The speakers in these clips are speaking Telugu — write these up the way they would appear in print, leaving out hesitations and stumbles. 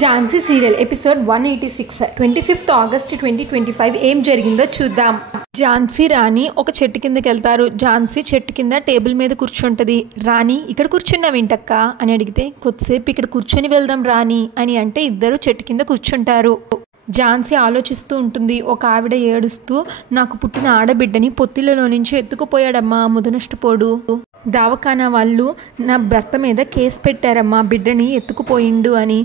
Jhansi serial episode 186 25th August 2025 ఏం జరిగిందో చూద్దాం. ఝాన్సీ రాణి ఒక చెట్టు కిందకి వెళ్తారు. ఝాన్సీ చెట్టు కింద టేబుల్ మీద కూర్చుంటది. రాణి ఇక్కడ కూర్చున్నావు ఏంటక్క అని అడిగితే కొద్దిసేపు ఇక్కడ కూర్చొని వెళ్దాం రాణి అని అంటే ఇద్దరు చెట్టు కింద కూర్చుంటారు. ఝాన్సీ ఆలోచిస్తూ ఉంటుంది. ఒక ఆవిడ ఏడుస్తూ నాకు పుట్టిన ఆడబిడ్డని పొత్తిళ్ళలో నుంచి ఎత్తుకుపోయాడమ్మా ముదనష్టపోడు. దావఖానా వాళ్ళు నా భర్త మీద కేసు పెట్టారమ్మా బిడ్డని ఎత్తుకుపోయిండు అని.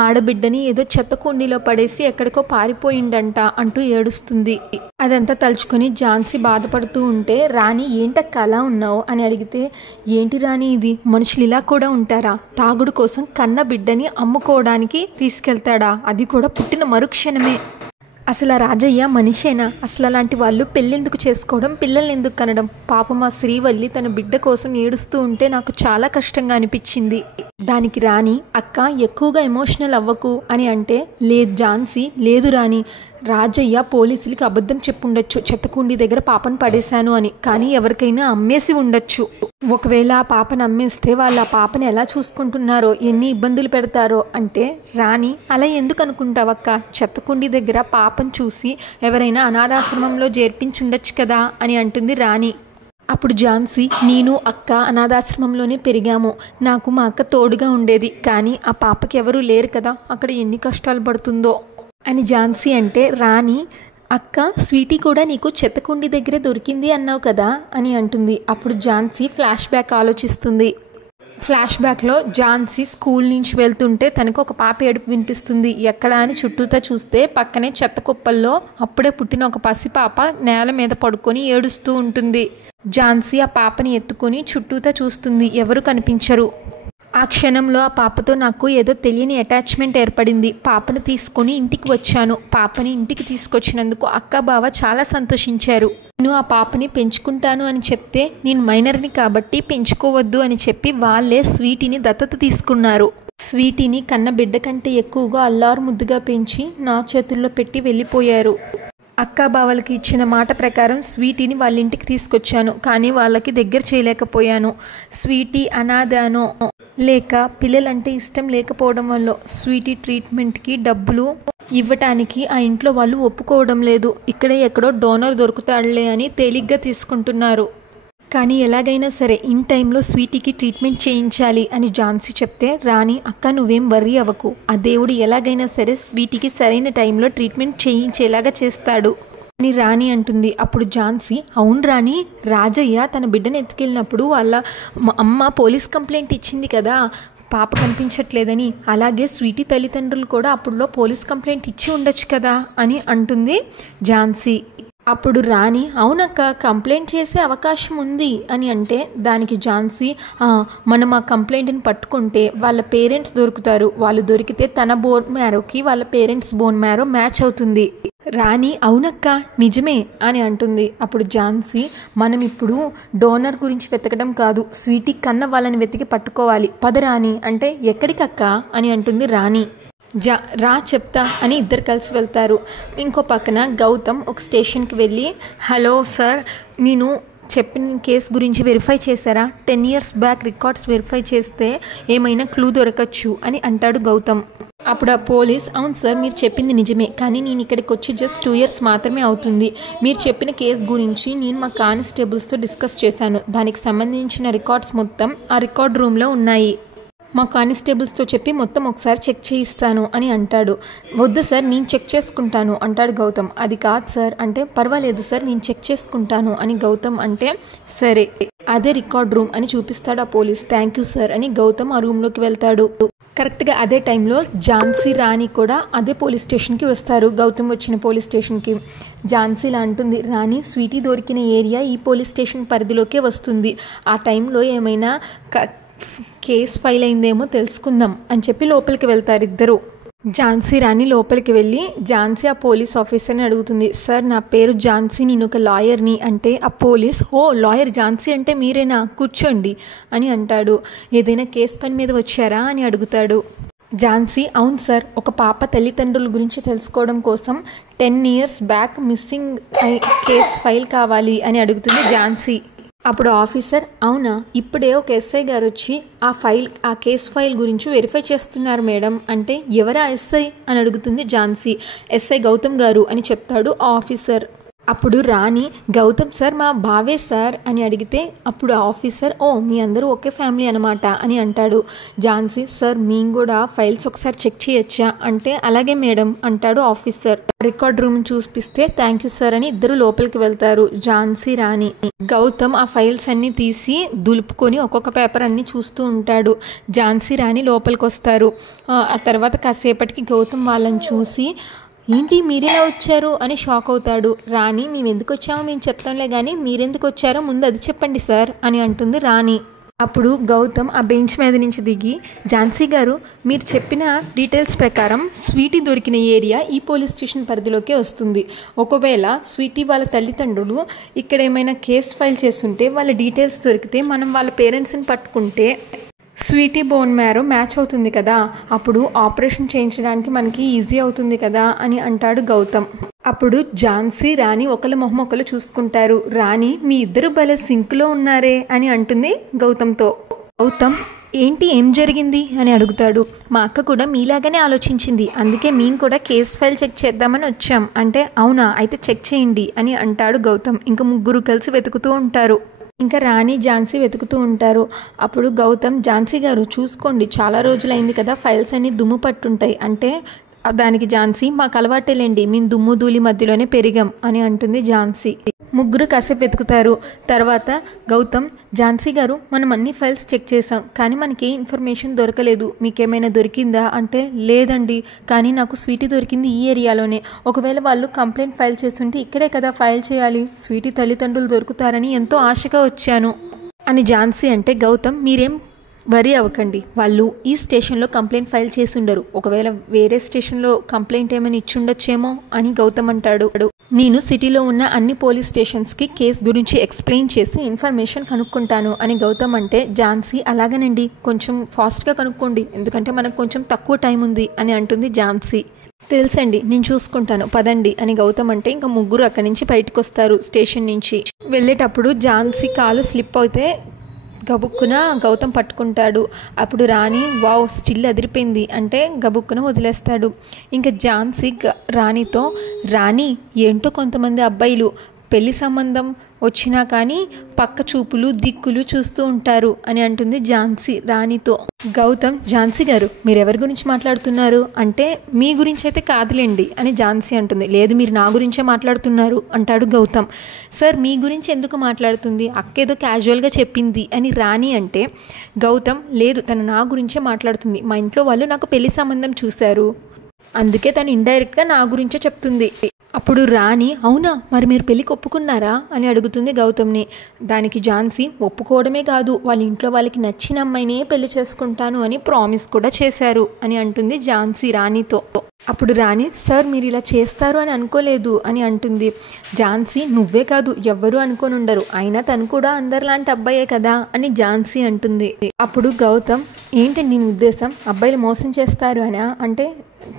ఆడబిడ్డని ఏదో చెత్త కుండీలో పడేసి ఎక్కడికో పారిపోయిండంట అంటూ ఏడుస్తుంది. అదంతా తలుచుకొని ఝాన్సీ బాధపడుతూ ఉంటే రాణి ఏంటక్క అలా ఉన్నావు అని అడిగితే ఏంటి రాణి ఇది మనుషులు ఇలా కూడా ఉంటారా? తాగుడు కోసం కన్న బిడ్డని అమ్ముకోవడానికి తీసుకెళ్తాడా? అది కూడా పుట్టిన మరుక్షణమే. అసలు ఆ రాజయ్య మనిషేనా? అసలు అలాంటి వాళ్ళు పెళ్ళెందుకు చేసుకోవడం, పిల్లల్ని ఎందుకు కనడం? పాపం ఆ శ్రీవల్లి తన బిడ్డ కోసం ఏడుస్తూ ఉంటే నాకు చాలా కష్టంగా అనిపించింది. దానికి రాణి అక్క ఎక్కువగా ఎమోషనల్ అవ్వకు అని అంటే లేదు ఝాన్సీ లేదు రాణి, రాజయ్య పోలీసులకి అబద్ధం చెప్పుండొచ్చు చెత్తకుండి దగ్గర పాపను పడేశాను అని. కానీ ఎవరికైనా అమ్మేసి ఉండొచ్చు. ఒకవేళ ఆ పాపను అమ్మేస్తే వాళ్ళు ఆ పాపని ఎలా చూసుకుంటున్నారో ఎన్ని ఇబ్బందులు పెడతారో అంటే రాణి అలా ఎందుకు అనుకుంటావక్క? చెత్తకుండి దగ్గర పాపను చూసి ఎవరైనా అనాథాశ్రమంలో చేర్పించుండొచ్చు కదా అని అంటుంది రాణి. అప్పుడు ఝాన్సీ నేను అక్క అనాథాశ్రమంలోనే పెరిగాము. నాకు మా అక్క తోడుగా ఉండేది. కానీ ఆ పాపకి ఎవరూ లేరు కదా, అక్కడ ఎన్ని కష్టాలు పడుతుందో అని ఝాన్సీ అంటే రాణి అక్క స్వీటీ కూడా నీకు చెత్తకుండి దగ్గరే దొరికింది అన్నావు కదా అని అంటుంది. అప్పుడు ఝాన్సీ ఫ్లాష్ బ్యాక్ ఆలోచిస్తుంది. ఫ్లాష్ బ్యాక్లో ఝాన్సీ స్కూల్ నుంచి వెళ్తుంటే తనకు ఒక పాప ఏడుపు వినిపిస్తుంది. ఎక్కడ అని చుట్టూతా చూస్తే పక్కనే చెత్త కుప్పల్లో అప్పుడే పుట్టిన ఒక పసిపాప నేల మీద పడుకొని ఏడుస్తూ ఉంటుంది. ఝాన్సీ ఆ పాపని ఎత్తుకొని చుట్టూతా చూస్తుంది. ఎవరు కనిపించరు. ఆ క్షణంలో ఆ పాపతో నాకు ఏదో తెలియని అటాచ్మెంట్ ఏర్పడింది. పాపను తీసుకొని ఇంటికి వచ్చాను. పాపని ఇంటికి తీసుకొచ్చినందుకు అక్క బావ చాలా సంతోషించారు. నేను ఆ పాపని పెంచుకుంటాను అని చెప్తే నేను మైనర్ని కాబట్టి పెంచుకోవద్దు అని చెప్పి వాళ్ళే స్వీటీని దత్తత తీసుకున్నారు. స్వీటీని కన్న బిడ్డ కంటే ఎక్కువగా అల్లారు ముద్దుగా పెంచి నా చేతుల్లో పెట్టి వెళ్ళిపోయారు. అక్క బావలకి ఇచ్చిన మాట ప్రకారం స్వీటీని వాళ్ళ ఇంటికి తీసుకొచ్చాను. కానీ వాళ్ళకి దగ్గర చేయలేకపోయాను. స్వీటీ అనాథనో లేక పిల్లలంటే ఇష్టం లేకపోవడం వల్ల స్వీటీ ట్రీట్మెంట్కి డబ్బులు ఇవ్వటానికి ఆ ఇంట్లో వాళ్ళు ఒప్పుకోవడం లేదు. ఇక్కడే ఎక్కడో డోనర్ దొరుకుతాడులే అని తేలిగ్గా తీసుకుంటున్నారు. కానీ ఎలాగైనా సరే ఇన్ టైంలో స్వీటీకి ట్రీట్మెంట్ చేయించాలి అని ఝాన్సీ చెప్తే రాణి అక్క నువ్వేం వర్రీ అవ్వకు, ఆ దేవుడు ఎలాగైనా సరే స్వీటీకి సరైన టైంలో ట్రీట్మెంట్ చేయించేలాగా చేస్తాడు అని రాణి అంటుంది. అప్పుడు ఝాన్సీ అవును రాణి, రాజయ్య తన బిడ్డను ఎత్తుకెళ్ళినప్పుడు వాళ్ళ అమ్మ పోలీస్ కంప్లైంట్ ఇచ్చింది కదా పాప కనిపించట్లేదని. అలాగే స్వీటీ తల్లిదండ్రులు కూడా అప్పుడులో పోలీస్ కంప్లైంట్ ఇచ్చి ఉండొచ్చు కదా అని అంటుంది ఝాన్సీ. అప్పుడు రాణి అవునక్క కంప్లైంట్ చేసే అవకాశం ఉంది అని అంటే దానికి ఝాన్సీ మనం ఆ కంప్లైంట్ని పట్టుకుంటే వాళ్ళ పేరెంట్స్ దొరుకుతారు. వాళ్ళు దొరికితే తన బోన్ మ్యారోకి వాళ్ళ పేరెంట్స్ బోన్ మ్యారో మ్యాచ్ అవుతుంది. రాణి అవునక్క నిజమే అని అంటుంది. అప్పుడు ఝాన్సీ మనం ఇప్పుడు డోనర్ గురించి వెతకడం కాదు, స్వీటీ కన్న వాళ్ళని వెతికి పట్టుకోవాలి, పద రాణి అంటే ఎక్కడికక్క అని అంటుంది రాణి. రా చెప్తా అని ఇద్దరు కలిసి వెళ్తారు. ఇంకో పక్కన గౌతమ్ ఒక స్టేషన్కి వెళ్ళి హలో సార్ నేను చెప్పిన కేసు గురించి వెరిఫై చేశారా? 10 years బ్యాక్ రికార్డ్స్ వెరిఫై చేస్తే ఏమైనా క్లూ దొరకచ్చు అని అంటాడు గౌతమ్. అప్పుడు ఆ పోలీస్ అవును సార్ మీరు చెప్పింది నిజమే, కానీ నేను ఇక్కడికి వచ్చి జస్ట్ 2 years మాత్రమే అవుతుంది. మీరు చెప్పిన కేసు గురించి నేను మా కానిస్టేబుల్స్తో డిస్కస్ చేశాను. దానికి సంబంధించిన రికార్డ్స్ మొత్తం ఆ రికార్డ్ రూమ్లో ఉన్నాయి. మా కానిస్టేబుల్స్తో చెప్పి మొత్తం ఒకసారి చెక్ చేయిస్తాను అని అంటాడు. వద్దు సార్ నేను చెక్ చేసుకుంటాను అంటాడు గౌతమ్. అది కాదు సార్ అంటే పర్వాలేదు సార్ నేను చెక్ చేసుకుంటాను అని గౌతమ్ అంటే సరే అదే రికార్డ్ రూమ్ అని చూపిస్తాడు ఆ పోలీస్. థ్యాంక్ యూ సార్ అని గౌతమ్ ఆ రూమ్లోకి వెళ్తాడు. కరెక్ట్గా అదే టైంలో ఝాన్సీ రాణి కూడా అదే పోలీస్ స్టేషన్కి వస్తారు. గౌతమ్ వచ్చిన పోలీస్ స్టేషన్కి ఝాన్సీలా అంటుంది రాణి స్వీటీ దొరికిన ఏరియా ఈ పోలీస్ స్టేషన్ పరిధిలోకే వస్తుంది. ఆ టైంలో ఏమైనా కేస్ ఫైల్ అయిందేమో తెలుసుకుందాం అని చెప్పి లోపలికి వెళ్తారు ఇద్దరు. ఝాన్సీ రాణి లోపలికి వెళ్ళి ఝాన్సీ ఆ పోలీస్ ఆఫీసర్ని అడుగుతుంది సార్ నా పేరు ఝాన్సీ నేను ఒక లాయర్ని అంటే ఆ పోలీస్ ఓ లాయర్ ఝాన్సీ అంటే మీరేనా కూర్చోండి అని అంటాడు. ఏదైనా కేసు పని మీద వచ్చారా అని అడుగుతాడు. ఝాన్సీ అవును సార్ ఒక పాప తల్లిదండ్రుల గురించి తెలుసుకోవడం కోసం 10 years back missing case file కావాలి అని అడుగుతుంది ఝాన్సీ. అప్పుడు ఆఫీసర్, అవునా, ఇప్పుడే ఒక ఎస్ఐ గారు వచ్చి ఆ కేస్ ఫైల్ గురించి వెరిఫై చేస్తున్నారు మేడం అంటే, ఎవరా ఎస్ఐ అని అడుగుతుంది ఝాన్సీ. ఎస్ఐ గౌతమ్ గారు అని చెప్తాడు ఆఫీసర్. అప్పుడు రాణి, గౌతమ్ సార్ మా బావే సార్ అని అడిగితే, అప్పుడు ఆఫీసర్, ఓ మీ అందరూ ఒకే ఫ్యామిలీ అనమాట అని అంటాడు. ఝాన్సీ, సార్ మేము కూడా ఫైల్స్ ఒకసారి చెక్ చేయొచ్చా అంటే, అలాగే మేడం అంటాడు ఆఫీసర్. రికార్డ్ రూమ్ చూపిస్తే థ్యాంక్ యూ సార్ అని ఇద్దరు లోపలికి వెళ్తారు, ఝాన్సీ రాణి. గౌతమ్ ఆ ఫైల్స్ అన్ని తీసి దులుపుకొని ఒక్కొక్క పేపర్ అన్ని చూస్తూ ఉంటాడు. ఝాన్సీ రాణి లోపలికి వస్తారు. ఆ తర్వాత కాసేపటికి గౌతమ్ వాళ్ళని చూసి, ఏంటి మీరెలా వచ్చారు అని షాక్ అవుతాడు. రాణి, మేము ఎందుకు వచ్చామో మేము చెప్తాంలే కానీ మీరెందుకు వచ్చారో ముందు అది చెప్పండి సార్ అని అంటుంది రాణి. అప్పుడు గౌతమ్ ఆ బెంచ్ మీద నుంచి దిగి, ఝాన్సీ గారు మీరు చెప్పిన డీటెయిల్స్ ప్రకారం స్వీటీ దొరికిన ఏరియా ఈ పోలీస్ స్టేషన్ పరిధిలోకే వస్తుంది. ఒకవేళ స్వీటీ వాళ్ళ తల్లిదండ్రులు ఇక్కడ ఏమైనా కేసు ఫైల్ చేస్తుంటే వాళ్ళ డీటెయిల్స్ దొరికితే మనం వాళ్ళ పేరెంట్స్ని పట్టుకుంటే స్వీటీ బోన్ మ్యారో మ్యాచ్ అవుతుంది కదా, అప్పుడు ఆపరేషన్ చేయించడానికి మనకి ఈజీ అవుతుంది కదా అని అంటాడు గౌతమ్. అప్పుడు ఝాన్సీ రాణి ఒకళ్ళ మొహం ఒకళ్ళు చూసుకుంటారు. రాణి, మీ ఇద్దరు భలే సింక్లో ఉన్నారే అని అంటుంది గౌతమ్తో. గౌతమ్, ఏంటి ఏం జరిగింది అని అడుగుతాడు. మా అక్క కూడా మీలాగానే ఆలోచించింది, అందుకే మేము కూడా కేస్ ఫైల్ చెక్ చేద్దామని వచ్చాం అంటే, అవునా అయితే చెక్ చేయండి అని అంటాడు గౌతమ్. ఇంకా ముగ్గురు కలిసి వెతుకుతూ ఉంటారు. ఇంకా రాణి ఝాన్సీ వెతుకుతూ ఉంటారు. అప్పుడు గౌతమ్, ఝాన్సీ గారు చూసుకోండి చాలా రోజులైంది కదా, ఫైల్స్ అన్ని దుమ్ము పట్టుంటాయి అంటే, దానికి ఝాన్సీ, మాకు అలవాటేలేండి, మేము దుమ్ము ధూళి మధ్యలోనే పెరిగాం అని అంటుంది ఝాన్సీ. ముగ్గురు కాసేపు వెతుకుతారు. తర్వాత గౌతమ్, ఝాన్సీ గారు మనం అన్ని ఫైల్స్ చెక్ చేసాం కానీ మనకి ఇన్ఫర్మేషన్ దొరకలేదు, మీకేమైనా దొరికిందా అంటే, లేదండి కానీ నాకు స్వీటీ దొరికింది ఈ ఏరియాలోనే, ఒకవేళ వాళ్ళు కంప్లైంట్ ఫైల్ చేస్తుంటే ఇక్కడే కదా ఫైల్ చేయాలి, స్వీటీ తల్లిదండ్రులు దొరుకుతారని ఎంతో ఆశగా వచ్చాను అని ఝాన్సీ అంటే, గౌతమ్ మీరేం వరీ అవ్వకండి, వాళ్ళు ఈ స్టేషన్లో కంప్లైంట్ ఫైల్ చేసి ఉండరు, ఒకవేళ వేరే స్టేషన్లో కంప్లైంట్ ఏమైనా ఇచ్చుండొచ్చేమో అని గౌతమ్ అంటాడు. నేను సిటీలో ఉన్న అన్ని పోలీస్ స్టేషన్స్కి కేసు గురించి ఎక్స్ప్లెయిన్ చేసి ఇన్ఫర్మేషన్ కనుక్కుంటాను అని గౌతమ్ అంటే, ఝాన్సీ అలాగేనండి కొంచెం ఫాస్ట్గా కనుక్కోండి ఎందుకంటే మనకు కొంచెం తక్కువ టైం ఉంది అని అంటుంది ఝాన్సీ. తెలుసండి నేను చూసుకుంటాను పదండి అని గౌతమ్ అంటే, ఇంకా ముగ్గురు అక్కడి నుంచి బయటకు వస్తారు. స్టేషన్ నుంచి వెళ్ళేటప్పుడు ఝాన్సీ కాలు స్లిప్ అయితే గబుక్కున గౌతమ్ పట్టుకుంటాడు. అప్పుడు రాణి, వావ్ స్టిల్ అదిరిపోయింది అంటే గబుక్కున వదిలేస్తాడు. ఇంకా ఝాన్సీ రాణితో, రాణి ఏంటో కొంతమంది అబ్బాయిలు పెళ్లి సంబంధం వచ్చినా కానీ పక్క చూపులు దిక్కులు చూస్తూ ఉంటారు అని అంటుంది ఝాన్సీ రాణితో. గౌతమ్, ఝాన్సీ గారు మీరెవరి గురించి మాట్లాడుతున్నారు అంటే, మీ గురించి అయితే కాదులేండి అని ఝాన్సీ అంటుంది. లేదు మీరు నా గురించే మాట్లాడుతున్నారు అంటాడు గౌతమ్. సార్ మీ గురించి ఎందుకు మాట్లాడుతుంది, అక్కేదో క్యాజువల్గా చెప్పింది అని రాణి అంటే, గౌతమ్ లేదు తను నా గురించే మాట్లాడుతుంది, మా ఇంట్లో వాళ్ళు నాకు పెళ్లి సంబంధం చూశారు అందుకే తను ఇండైరెక్ట్గా నా గురించే చెప్తుంది. అప్పుడు రాణి, అవునా మరి మీరు పెళ్ళికి ఒప్పుకున్నారా అని అడుగుతుంది గౌతమ్ని. దానికి ఝాన్సీ, ఒప్పుకోవడమే కాదు వాళ్ళ ఇంట్లో వాళ్ళకి నచ్చిన అమ్మాయినే పెళ్లి చేసుకుంటాను అని ప్రామిస్ కూడా చేశారు అని అంటుంది ఝాన్సీ రాణితో. అప్పుడు రాణి, సార్ మీరు ఇలా చేస్తారు అని అనుకోలేదు అని అంటుంది. ఝాన్సీ, నువ్వే కాదు ఎవ్వరూ అనుకోనుండరు, అయినా తను కూడా అందరిలాంటి అబ్బాయే కదా అని ఝాన్సీ అంటుంది. అప్పుడు గౌతమ్, ఏంటండి నీ ఉద్దేశం, అబ్బాయిలు మోసం చేస్తారు అనా అంటే,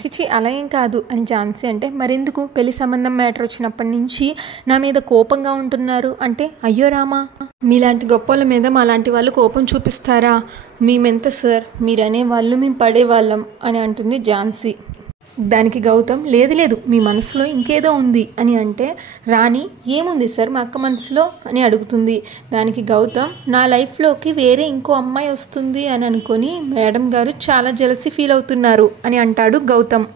చిచి అలా ఏం కాదు అని ఝాన్సీ అంటే, మరెందుకు పెళ్లి సంబంధం మ్యాటర్ వచ్చినప్పటి నుంచి నా మీద కోపంగా ఉంటున్నారు అంటే, అయ్యో రామా మీలాంటి గొప్పల మీద మాలాంటి వాళ్ళు కోపం చూపిస్తారా, మేమెంత సార్ మీరనే వాళ్ళు మేము పడేవాళ్ళం అని అంటుంది ఝాన్సీ. దానికి గౌతమ్, లేదు లేదు మీ మనసులో ఇంకేదో ఉంది అని అంటే, రాణి ఏముంది సార్ మా అక్క మనసులో అని అడుగుతుంది. దానికి గౌతమ్, నా లైఫ్లోకి వేరే ఇంకో అమ్మాయి వస్తుంది అని అనుకొని మేడం గారు చాలా జెలసీ ఫీల్ అవుతున్నారు అని అంటాడు గౌతమ్.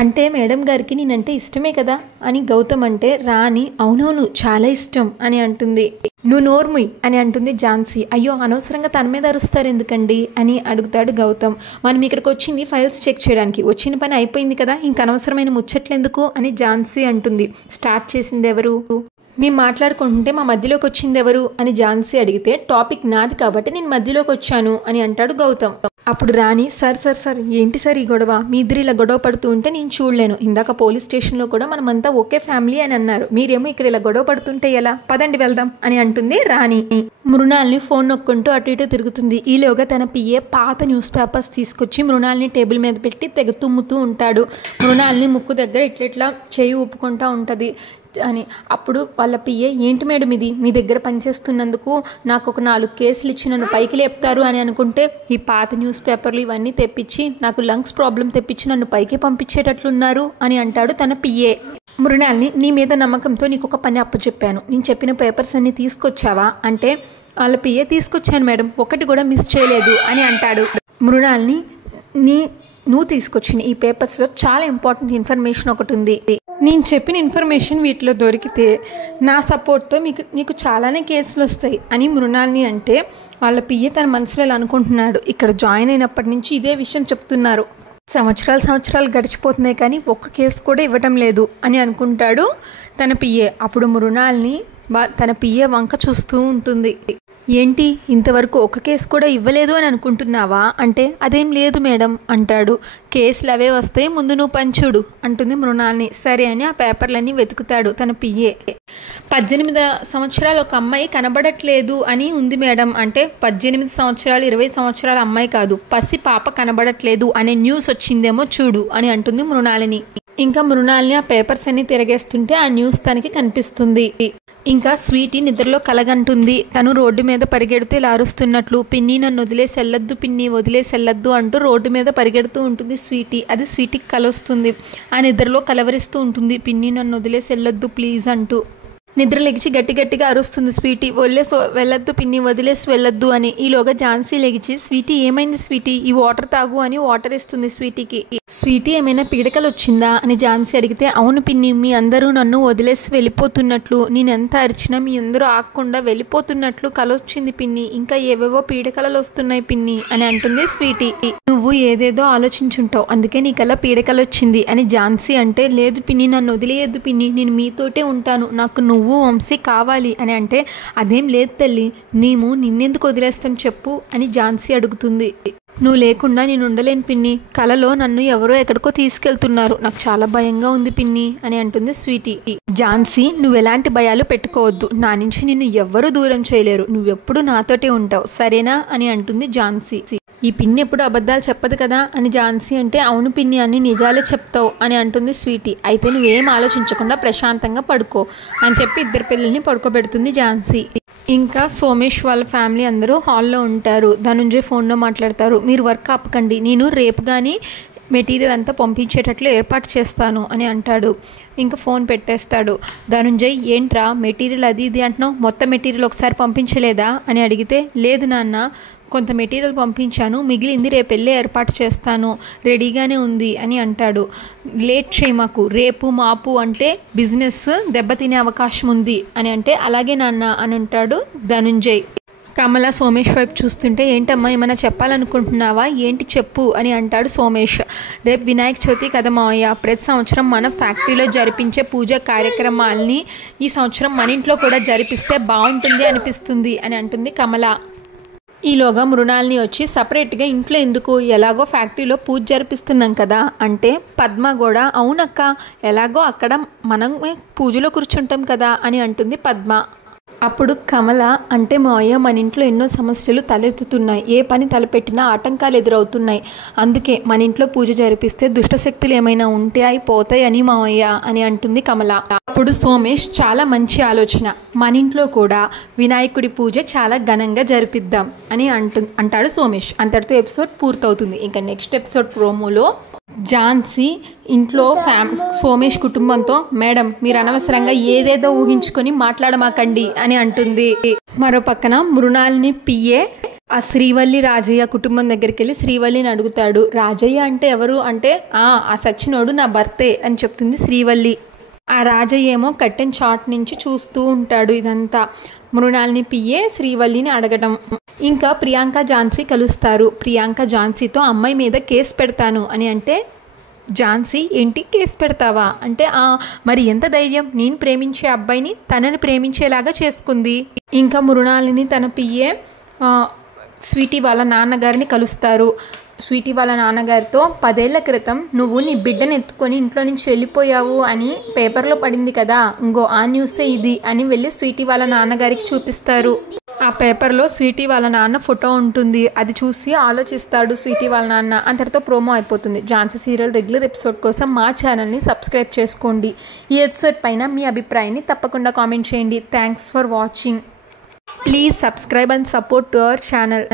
అంటే మేడం గారికి నేనంటే ఇష్టమే కదా అని గౌతమ్ అంటే, రాణి అవునవును చాలా ఇష్టం అని అంటుంది. నువ్వు నోర్ముయ్ అని అంటుంది ఝాన్సీ. అయ్యో అనవసరంగా తన మీద అరుస్తారు ఎందుకండి అని అడుగుతాడు గౌతమ్. మనం ఇక్కడికి వచ్చింది ఫైల్స్ చెక్ చేయడానికి, వచ్చిన పని అయిపోయింది కదా ఇంక అనవసరమైన ముచ్చట్లెందుకు అని ఝాన్సీ అంటుంది. స్టార్ట్ చేసింది ఎవరు, మేము మాట్లాడుకుంటుంటే మా మధ్యలోకి వచ్చింది ఎవరు అని ఝాన్సీ అడిగితే, టాపిక్ నాది కాబట్టి నేను మధ్యలోకి వచ్చాను అని అంటాడు గౌతమ్. అప్పుడు రాణి, సార్ ఏంటి సార్ ఈ గొడవ, మీ ఇద్దరు ఇలా గొడవ పడుతూ ఉంటే నేను చూడలేను, ఇందాక పోలీస్ స్టేషన్లో కూడా మనమంతా ఒకే ఫ్యామిలీ అని అన్నారు, మీరేమో ఇక్కడ ఇలా గొడవ పడుతుంటే ఎలా, పదండి వెళ్దాం అని అంటుంది రాణి. మృణాల్ని ఫోన్ నొక్కుంటూ అటు ఇటు తిరుగుతుంది. ఈలోగా తన పిఏ పాత న్యూస్ పేపర్స్ తీసుకొచ్చి మృణాల్ని టేబుల్ మీద పెట్టి తెగ తుమ్ముతూ ఉంటాడు. మృణాల్ని ముక్కు దగ్గర ఇట్లా చేయి ఊపుకుంటూ ఉంటుంది. అని. అప్పుడు వాళ్ళ పిఏ, ఏంటి మేడం ఇది, మీ దగ్గర పనిచేస్తున్నందుకు నాకు ఒక 4 కేసులు ఇచ్చి నన్ను పైకి లేపుతారు అని అనుకుంటే ఈ పాత న్యూస్ పేపర్లు ఇవన్నీ తెప్పించి నాకు లంగ్స్ ప్రాబ్లం తెప్పించి నన్ను పైకి పంపించేటట్లున్నారు అని అంటాడు తన పిఏ. మృణాల్ని, నీ మీద నమ్మకంతో నీకు ఒక పని అప్పచెప్పాను, నేను చెప్పిన పేపర్స్ అన్ని తీసుకొచ్చావా అంటే వాళ్ళ పిఏ, తీసుకొచ్చాను మేడం, ఒకటి కూడా మిస్ చేయలేదు అని అంటాడు. మృణాల్ని, నువ్వు తీసుకొచ్చిన ఈ పేపర్స్లో చాలా ఇంపార్టెంట్ ఇన్ఫర్మేషన్ ఒకటి ఉంది, నేను చెప్పిన ఇన్ఫర్మేషన్ వీటిలో దొరికితే నా సపోర్ట్తో నీకు చాలానే కేసులు వస్తాయి అని మృణాల్ని అంటే వాళ్ళ పిఏ తన మనసులో ఇలా అనుకుంటున్నాడు. ఇక్కడ జాయిన్ అయినప్పటి నుంచి ఇదే విషయం చెప్తున్నారు. సంవత్సరాలు గడిచిపోతున్నాయి కానీ ఒక్క కేసు కూడా ఇవ్వటం లేదు అని అనుకుంటాడు తన పిఏ. అప్పుడు మృణాల్ని తన పిఏ వంక చూస్తూ ఉంటుంది. ఏంటి, ఇంతవరకు ఒక కేసు కూడా ఇవ్వలేదు అని అనుకుంటున్నావా అంటే అదేం లేదు మేడం అంటాడు. కేసులు అవే వస్తాయి, ముందు నువ్వు పంచుడు అంటుంది మృణాల్ని. సరే అని ఆ పేపర్లన్నీ వెతుకుతాడు తన పిఏ. 18 సంవత్సరాలు ఒక అమ్మాయి కనబడట్లేదు అని ఉంది మేడం అంటే 18 సంవత్సరాలు 20 సంవత్సరాల అమ్మాయి కాదు, పసి పాప కనబడట్లేదు అనే న్యూస్ వచ్చిందేమో చూడు అని అంటుంది మృణాలిని. ఇంకా మృణాల్ని ఆ పేపర్స్ అన్ని తిరగేస్తుంటే ఆ న్యూస్ తనకి కనిపిస్తుంది. ఇంకా స్వీటీ నిద్రలో కలగంటుంది. తను రోడ్డు మీద పరిగెడుతూ ఇలా అరుస్తున్నట్లు, పిన్ని నన్ను వదిలేసి వెళ్ళొద్దు, పిన్ని వదిలేసి వెళ్ళొద్దు అంటూ రోడ్డు మీద పరిగెడుతూ ఉంటుంది స్వీటీ. అది స్వీటీకి కలొస్తుంది. ఆ నిద్రలో కలవరిస్తూ ఉంటుంది, పిన్ని నన్ను వదిలేసి వెళ్ళొద్దు ప్లీజ్ అంటూ. నిద్ర లెగిచి గట్టిగా అరుస్తుంది స్వీటీ, వెళ్ళొద్దు పిన్ని, వదిలేసి వెళ్ళొద్దు అని. ఈలోగా ఝాన్సీ లెగిచి, స్వీటీ ఏమైంది స్వీటీ, ఈ వాటర్ తాగు అని వాటర్ ఇస్తుంది స్వీటీకి. స్వీటీ ఏమైనా పీడకలు వచ్చిందా అని ఝాన్సీ అడిగితే, అవును పిన్ని, మీ అందరూ నన్ను వదిలేసి వెళ్ళిపోతున్నట్లు, నేను ఎంత అరిచినా మీ అందరూ ఆగకుండా వెళ్ళిపోతున్నట్లు కలొచ్చింది పిన్ని, ఇంకా ఏవేవో పీడకలలు వస్తున్నాయి పిన్ని అని అంటుంది స్వీటీ. నువ్వు ఏదేదో ఆలోచించుంటావు, అందుకే నీకల్లా పీడకలు వచ్చింది అని ఝాన్సీ అంటే, లేదు పిన్ని, నన్ను వదిలేయద్దు పిన్ని, నేను మీతోటే ఉంటాను, నాకు నువ్వు వంశీ కావాలి అని అంటే, అదేం లేదు తల్లి, మేము నిన్నెందుకు వదిలేస్తాం చెప్పు అని ఝాన్సీ అడుగుతుంది. నువ్వు లేకుండా నేను ఉండలేను పిన్ని, కలలో నన్ను ఎవరో ఎక్కడికో తీసుకెళ్తున్నారు, నాకు చాలా భయంగా ఉంది పిన్ని అని అంటుంది స్వీటీ. ఝాన్సీ, నువ్వు ఎలాంటి భయాలు పెట్టుకోవద్దు, నా నుంచి నిన్ను ఎవ్వరూ దూరం చేయలేరు, నువ్వెప్పుడు నాతోటే ఉంటావు సరేనా అని అంటుంది ఝాన్సీ. ఈ పిన్ని ఎప్పుడు అబద్ధాలు చెప్పదు కదా అని ఝాన్సీ అంటే, అవును పిన్ని అన్ని నిజాలే చెప్తావు అని అంటుంది స్వీటీ. అయితే నువ్వేం ఆలోచించకుండా ప్రశాంతంగా పడుకో అని చెప్పి ఇద్దరు పిల్లల్ని పడుకోబెడుతుంది ఝాన్సీ. ఇంకా సోమేష్ వాళ్ళ ఫ్యామిలీ అందరూ హాల్లో ఉంటారు. ధనుంజయ్ ఫోన్లో మాట్లాడతారు, మీరు వర్క్ ఆపకండి, నేను రేపు కానీ మెటీరియల్ అంతా పంపించేటట్లు ఏర్పాటు చేస్తాను అని అంటాడు. ఇంకా ఫోన్ పెట్టేస్తాడు. ధనుంజయ్, ఏంట్రా మెటీరియల్ అది ఇది అంటున్నావు, మొత్తం మెటీరియల్ ఒకసారి పంపించలేదా అని అడిగితే, లేదు నాన్న, కొంత మెటీరియల్ పంపించాను, మిగిలింది రేపు వెళ్ళి ఏర్పాటు చేస్తాను, రెడీగానే ఉంది అని అంటాడు. లేట్ చేయమాకు, రేపు మాపు అంటే బిజినెస్ దెబ్బతినే అవకాశం ఉంది అని అంటే, అలాగే నాన్న అని అంటాడు ధనుంజయ్. కమల సోమేష్ వైపు చూస్తుంటే, ఏంటమ్మా ఏమైనా చెప్పాలనుకుంటున్నావా, ఏంటి చెప్పు అని అంటాడు సోమేష్. రేపు వినాయక చవితి కదా మావయ్య, ప్రతి సంవత్సరం మన ఫ్యాక్టరీలో జరిపించే పూజా కార్యక్రమాలని ఈ సంవత్సరం మన ఇంట్లో కూడా జరిపిస్తే బాగుంటుంది అనిపిస్తుంది అని అంటుంది కమల. ఈలోగా మృణాల్ని వచ్చి, సపరేట్గా ఇంట్లో ఎందుకు, ఎలాగో ఫ్యాక్టరీలో పూజ జరిపిస్తున్నాం కదా అంటే పద్మ కూడా, అవునక్క, ఎలాగో అక్కడ మనం పూజలో కూర్చుంటాం కదా అని అంటుంది పద్మ. అప్పుడు కమల అంటే, మావయ్య మన ఇంట్లో ఎన్నో సమస్యలు తలెత్తుతున్నాయి, ఏ పని తలపెట్టినా ఆటంకాలు ఎదురవుతున్నాయి, అందుకే మన ఇంట్లో పూజ జరిపిస్తే దుష్టశక్తులు ఏమైనా ఉంటే అవి పోతాయి అని మావయ్య అని అంటుంది కమల. అప్పుడు సోమేష్, చాలా మంచి ఆలోచన, మన ఇంట్లో కూడా వినాయకుడి పూజ చాలా ఘనంగా జరిపిద్దాం అని అంటాడు సోమేష్. అంతటితో ఎపిసోడ్ పూర్తవుతుంది. ఇంకా నెక్స్ట్ ఎపిసోడ్ ప్రోమోలో ఝాన్సీ ఇంట్లో సోమేష్ కుటుంబంతో, మేడం మీరు అనవసరంగా ఏదేదో ఊహించుకొని మాట్లాడమాకండి అని అంటుంది. మరో పక్కన మృణాల్ని పిఏ ఆ శ్రీవల్లి రాజయ్య కుటుంబం దగ్గరికి వెళ్ళి శ్రీవల్లిని అడుగుతాడు. రాజయ్య అంటే ఎవరు అంటే, ఆ సచ్చినోడు నా భర్తే అని చెప్తుంది శ్రీవల్లి. ఆ రాజయ్య ఏమో కట్టెన్ చాట్ నుంచి చూస్తూ ఉంటాడు ఇదంతా. మృణాల్ని పిఏ శ్రీవల్లిని అడగడం. ఇంకా ప్రియాంక ఝాన్సీ కలుస్తారు. ప్రియాంక ఝాన్సీతో అమ్మాయి మీద కేసు పెడతాను అని అంటే, ఝాన్సీ ఏంటి కేసు పెడతావా అంటే, మరి ఎంత ధైర్యం, నేను ప్రేమించే అబ్బాయిని తనని ప్రేమించేలాగా చేసుకుంది. ఇంకా మృణాలిని తన పిఏ స్వీటీ వాళ్ళ నాన్నగారిని కలుస్తారు. స్వీటీ వాళ్ళ నాన్నగారితో 10 ఏళ్ల క్రితం నువ్వు నీ బిడ్డను ఎత్తుకొని ఇంట్లో నుంచి వెళ్ళిపోయావు అని పేపర్లో పడింది కదా, ఇంకో ఆ న్యూసే ఇది అని వెళ్ళి స్వీటీ వాళ్ళ నాన్నగారికి చూపిస్తారు. ఆ పేపర్లో స్వీటీ వాళ్ళ నాన్న ఫోటో ఉంటుంది. అది చూసి ఆలోచిస్తాడు స్వీటీ వాళ్ళ నాన్న. అంతటితో ప్రోమో అయిపోతుంది. ఝాన్సీ సీరియల్ రెగ్యులర్ ఎపిసోడ్ కోసం మా ఛానల్ని సబ్స్క్రైబ్ చేసుకోండి. ఈ ఎపిసోడ్ పైన మీ అభిప్రాయాన్ని తప్పకుండా కామెంట్ చేయండి. Thanks for watching. Please subscribe and support to our channel.